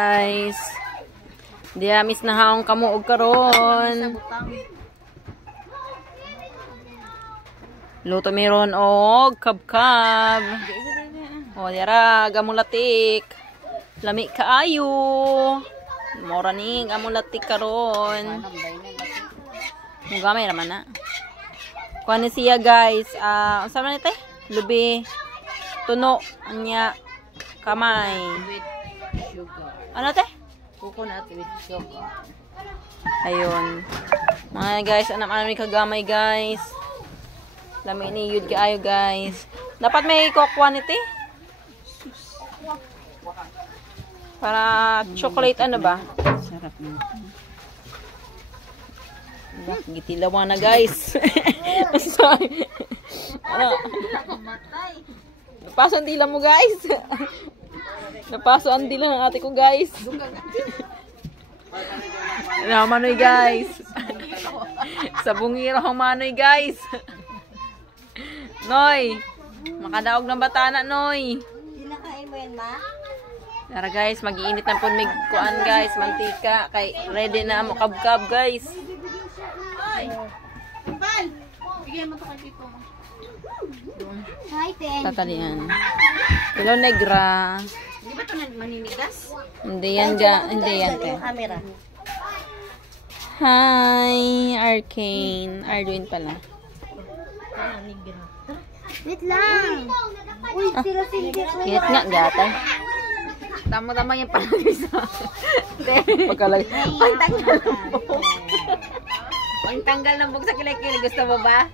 Guys, diamis na haong kamuog karon. Luto meron og kabkab. O dira gamulatik. Lami kaayo. Mora ning amulatik karon. Mugamay raman na. Kuan ni siya guys. Unsa man ite? Lubi. Tuno anya kamay. Ano te? Coconut with sugar. Ayun. Mga guys, anak namin kagamay guys. Lami ni yud kaayo guys. Dapat may quantity. Para chocolate ano ba? Sarap na. Gitilawan na guys. Sorry. Ano? Napaso ang dila mo guys. Napaso ang dila ng ate ko guys. Manoy guys. Sa bungiro ang manoy guys. Noy. Makadaog ng batana Noy. Kinakain mo yan ma? Tara guys, mag-iinit na po may kuan guys, mantika. Kay ready na mo kabkab guys. Pal! Bigyan mo to kay Tito mo. Hi, Ten. Tatalian. Kilo negra. Di ba ito maninigas? Hindi yan ga, hindi yan te. Camera. Hi, Arcane. Arduin pala. Wait lang. Uy, sila-sila. Init nga gata. Tama-tama yung palagay sa pagkalagay. Pagtanggal ng bug sa kilikili. Gusto mo ba?